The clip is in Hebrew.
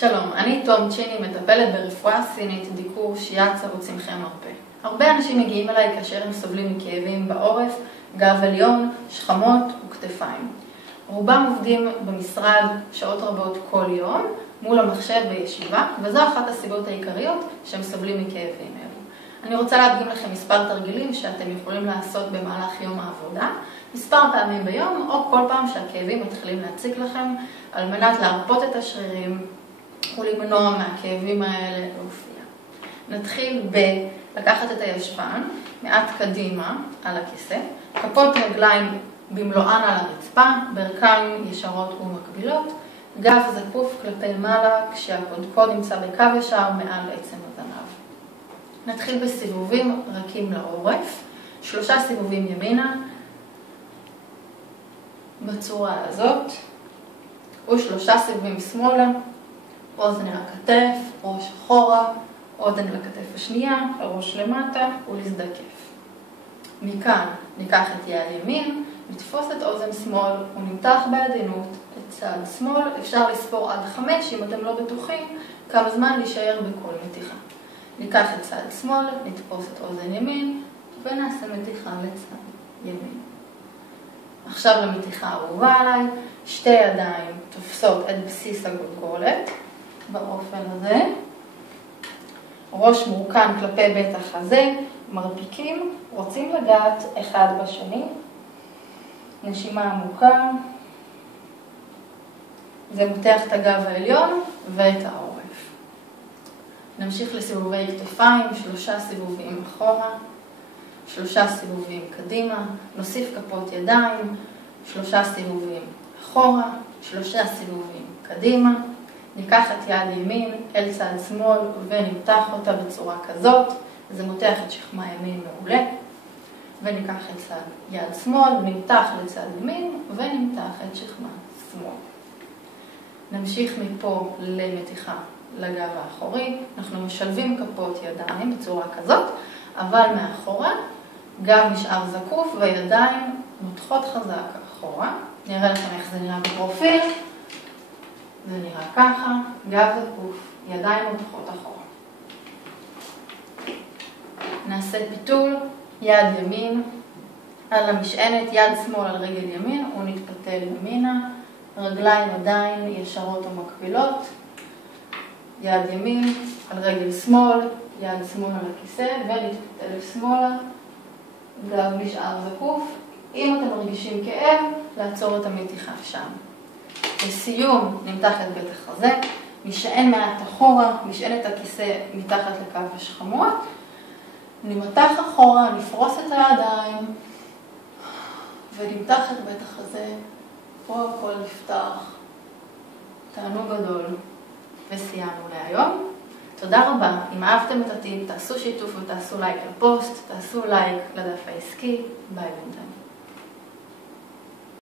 שלום, אני תום צ'יני, מטפלת ברפואה סינית, דיקור, שיאצה וצמחי מרפא. הרבה אנשים מגיעים אליי כאשר הם סובלים מכאבים בעורף, גב עליון, שכמות וכתפיים. רובם עובדים במשרד שעות רבות כל יום מול המחשב בישיבה, וזו אחת הסיבות העיקריות שהם סובלים מכאבים אלו. אני רוצה להדגים לכם מספר תרגילים שאתם יכולים לעשות במהלך יום העבודה, מספר פעמים ביום או כל פעם שהכאבים מתחילים להציק לכם, על מנת להרפות את השרירים ולמנוע מהכאבים האלה להופיע. נתחיל בלקחת את הישבן מעט קדימה על הכיסא, כפות רגליים במלואן על הרצפה, ברכיים ישרות ומקבילות, גב זקוף כלפי מעלה כשהקודקוד נמצא בקו ישר מעל עצם הזנב. נתחיל בסיבובים רכים לעורף, 3 סיבובים ימינה בצורה הזאת, ו3 סיבובים שמאלה, אוזן אל הכתף, ראש אחורה, אוזן אל הכתף השנייה, הראש למטה ולהזדקף. מכאן ניקח את יד ימין, נתפוס את אוזן שמאל ונמתח בעדינות את צד שמאל. אפשר לספור עד 5 אם אתם לא בטוחים כמה זמן להישאר בכל מתיחה. ניקח את צד שמאל, נתפוס את אוזן ימין ונעשה מתיחה לצד ימין. עכשיו למתיחה האהובה עליי, 2 ידיים תופסות את בסיס הגולגולת באופן הזה, ראש מורכן כלפי בית החזה, מרפיקים, רוצים לגעת אחד בשני, נשימה עמוקה, זה מותח את הגב העליון ואת העורף. נמשיך לסיבובי כתפיים, 3 סיבובים אחורה, 3 סיבובים קדימה, נוסיף כפות ידיים, 3 סיבובים אחורה, 3 סיבובים קדימה, ניקח את יד ימין אל צד שמאל ונמתח אותה בצורה כזאת, זה מותח את שכמה ימין מעולה, וניקח את צד יד שמאל, נמתח לצד ימין ונמתח את שכמה שמאל. נמשיך מפה למתיחה לגב האחורי, אנחנו משלבים כפות ידיים בצורה כזאת, אבל מאחורה גב נשאר זקוף וידיים מותחות חזק אחורה. נראה לכם איך זה נראה בפרופיל. זה נראה ככה, גב זקוף, ידיים מותחות אחורה. נעשה פיתול, יד ימין על המשענת, יד שמאל על רגל ימין ונתפתל ימינה, רגליים עדיין ישרות ומקבילות, יד ימין על רגל שמאל, יד שמאל על הכיסא ונתפתל שמאלה, גב נשאר זקוף. אם אתם מרגישים כאב, לעצור את המתיחה שם. לסיום נמתח את בית החזה, נשען מעט אחורה, נשען את הכיסא מתחת לקו השכמות, נמתח אחורה, נפרוס את הידיים ונמתח את בית החזה, פה הכל נפתח. תענוג גדול וסיימנו להיום. תודה רבה. אם אהבתם את הטיפ, תעשו שיתוף ותעשו לייק לפוסט, תעשו לייק לדף העסקי. ביי בינתיים.